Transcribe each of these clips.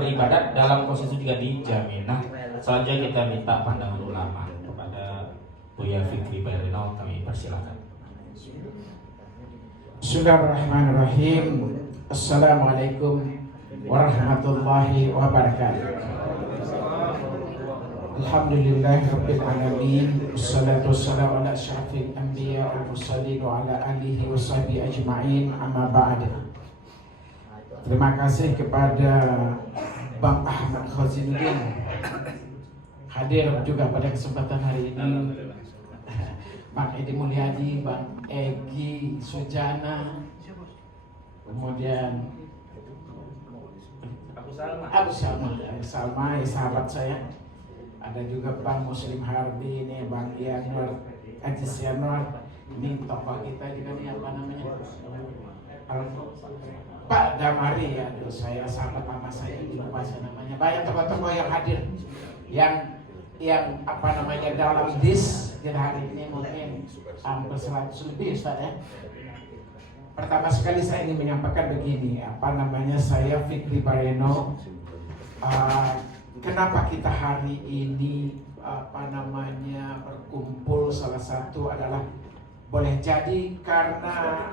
beribadat dalam posisi juga dijamin. Nah, selanjutnya kita minta pandangan ulama kepada Buya Fikri Bayrino, kami persilakan. Bismillahirrahmanirrahim. Assalamualaikum warahmatullahi wabarakatuh. Alhamdulillahirabbil alamin. Wassalatu wassalamu ala asyrafil anbiya wal mursalin wa ala alihi washabihi ajma'in. Amma ba'd. Terima kasih kepada Bang Ahmad Khazinuddin hadir juga pada kesempatan hari ini. Bang Edi Mulyadi, Bang Egi Sujana, kemudian Abu Salma, sahabat saya. Ada juga Bang Muslim Harbi, ini Bang Yanwar Ajis Yanwar, ini tokoh kita juga nih, apa namanya, Pak Damari, aduh saya sahabat lama saya juga bahasa namanya. Banyak tokoh-tokoh yang hadir, yang apa namanya dalam dis kita hari ini mungkin hampir 100 lebih, Ustaz ya. Pertama sekali saya ingin menyampaikan begini, apa namanya, saya Fikri Bayrino. Kenapa kita hari ini apa namanya berkumpul, salah satu adalah boleh jadi karena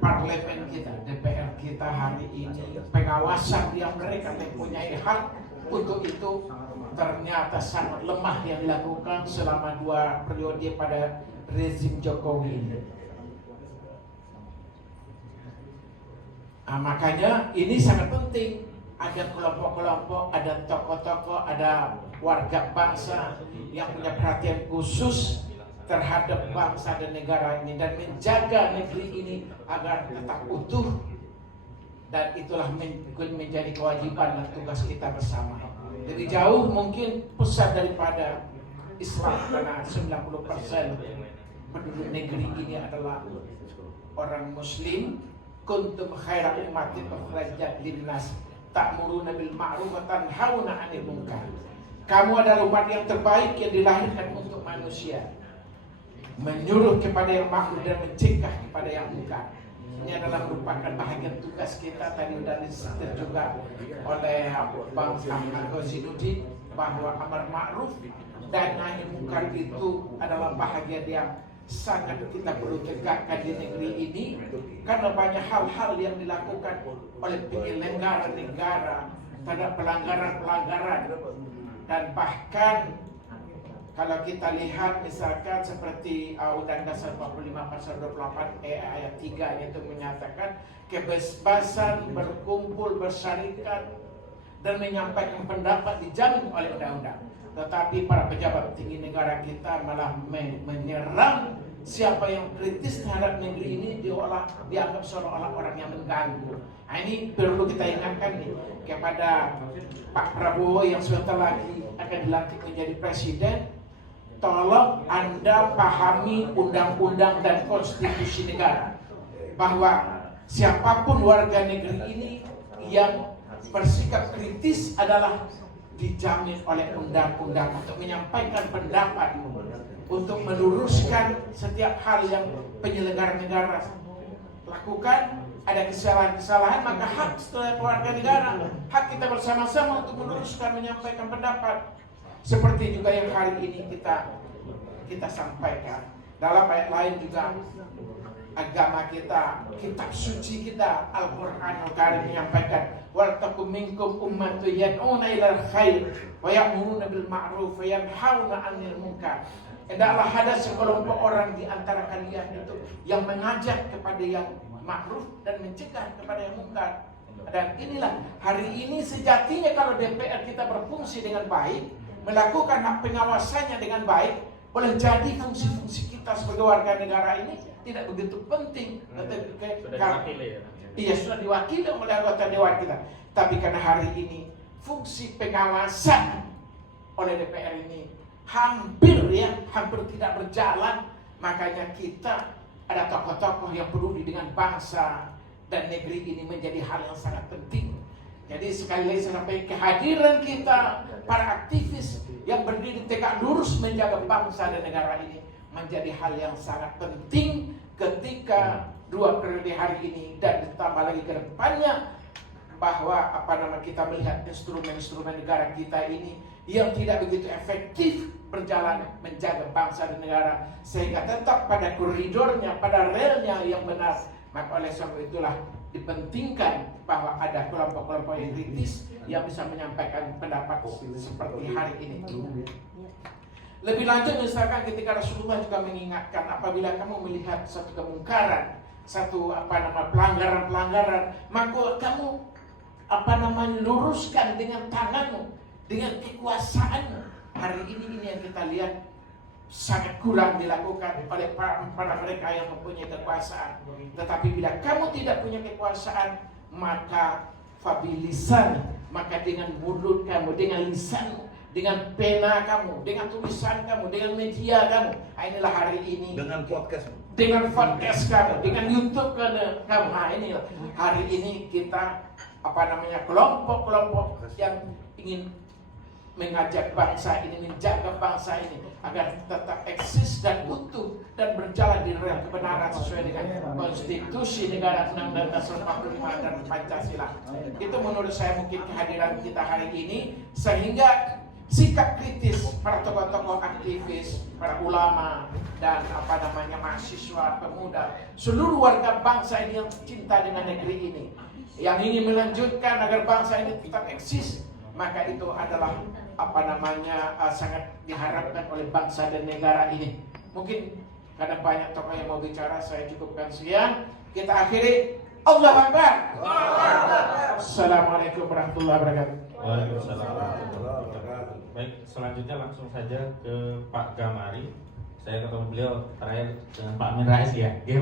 parlemen kita, DPR kita hari ini, pengawasan yang mereka mempunyai hak untuk itu ternyata sangat lemah yang dilakukan selama 2 periode pada rezim Jokowi ini. Makanya ini sangat penting. Ada kelompok-kelompok, ada tokoh-tokoh, ada warga bangsa yang punya perhatian khusus terhadap bangsa dan negara ini dan menjaga negeri ini agar tetap utuh, dan itulah menjadi kewajiban dan tugas kita bersama. Jadi jauh mungkin pusat daripada Islam, karena 90% penduduk negeri ini adalah orang Muslim. Kuntum khaira ummatin ukhrijat linnas ta'muruna bil ma'ruf wa tanhauna 'anil munkar. Kamu adalah umat yang terbaik yang dilahirkan untuk manusia, menyuruh kepada yang ma'ruf dan mencegah kepada yang munkar. Ini adalah merupakan bahagian tugas kita. Tadi sudah disetir juga oleh Bang Ahmad Khazinuddin bahwa amar ma'ruf dan nahi munkar itu adalah bahagian yang sangat kita perlu tegakkan di negeri ini, karena banyak hal-hal yang dilakukan oleh penyelenggara negara terhadap pelanggaran-pelanggaran. Dan bahkan kalau kita lihat misalkan seperti Undang-Undang Dasar 45 Pasal 28 ayat 3 itu menyatakan kebebasan berkumpul, bersyarikat dan menyampaikan pendapat dijamin oleh undang-undang. Tetapi para pejabat tinggi negara kita malah menyerang siapa yang kritis terhadap negeri ini, dianggap seolah-olah orang yang mengganggu. Nah, ini perlu kita ingatkan nih kepada Pak Prabowo yang sebentar lagi akan dilantik menjadi presiden. Tolong Anda pahami undang-undang dan konstitusi negara, bahwa siapapun warga negeri ini yang bersikap kritis adalah dijamin oleh undang-undang untuk menyampaikan pendapat, untuk meluruskan setiap hal yang penyelenggara negara lakukan. Ada kesalahan-kesalahan, maka hak setelah warga negara, hak kita bersama-sama untuk meluruskan, menyampaikan pendapat. Seperti juga yang hari ini kita sampaikan. Dalam ayat lain juga agama kita, kitab suci kita, Al-Qur'anul Karim menyampaikan, wal takum minkum ummatun yad'una ilal khair wa ya'muruna bil ma'ruf wa yanhauna 'anil munkar. Hendaklah ada sekelompok orang di antara kalian itu yang mengajak kepada yang ma'ruf dan mencegah kepada yang munkar. Dan inilah hari ini sejatinya kalau DPR kita berfungsi dengan baik, melakukan hak pengawasannya dengan baik, boleh jadi fungsi-fungsi kita sebagai warga negara ini tidak begitu penting. Iya, sudah diwakili oleh anggota dewan kita. Tapi karena hari ini fungsi pengawasan oleh DPR ini hampir tidak berjalan, makanya kita ada tokoh-tokoh yang peduli dengan bangsa dan negeri ini menjadi hal yang sangat penting. Jadi sekali lagi sampai kehadiran kita para aktivis yang berdiri tegak lurus menjaga bangsa dan negara ini menjadi hal yang sangat penting ketika 2 periode hari ini dan ditambah lagi ke depannya bahwa kita melihat instrumen-instrumen negara kita ini yang tidak begitu efektif berjalan menjaga bangsa dan negara sehingga tetap pada koridornya, pada relnya yang benar. Maka oleh sebab itulah dipentingkan bahwa ada kelompok-kelompok yang kritis yang bisa menyampaikan pendapat seperti hari ini. Lebih lanjut misalkan ketika Rasulullah juga mengingatkan, apabila kamu melihat satu kemungkaran, satu pelanggaran-pelanggaran, maka kamu luruskan dengan tanganmu, dengan kekuasaanmu. Hari ini yang kita lihat sangat kurang dilakukan oleh para mereka yang mempunyai kekuasaan. Tetapi bila kamu tidak punya kekuasaan, maka fabilisan, maka dengan mulut kamu, dengan lisanmu, dengan pena kamu, dengan tulisan kamu, dengan media kamu. Inilah hari ini. Dengan podcast kamu, dengan YouTube kamu. Inilah hari ini kita kelompok-kelompok yang ingin mengajak bangsa ini, menjaga bangsa ini agar tetap eksis dan utuh dan berjalan di rel kebenaran sesuai dengan konstitusi negara Undang-Undang Dasar 45 dan Pancasila. Itu menurut saya mungkin kehadiran kita hari ini, sehingga sikap kritis para tokoh-tokoh aktivis, para ulama dan mahasiswa, pemuda, seluruh warga bangsa ini yang cinta dengan negeri ini, yang ingin melanjutkan agar bangsa ini tetap eksis, maka itu adalah sangat diharapkan oleh bangsa dan negara ini. Mungkin karena banyak tokoh yang mau bicara, saya cukupkan sekian. Kita akhiri. Allahu Akbar. Assalamualaikum warahmatullahi wabarakatuh. Waalaikumsalam warahmatullahi wabarakatuh. Baik, selanjutnya langsung saja ke Pak Gamari. Saya ketemu beliau terakhir dengan Pak Amin Rais ya.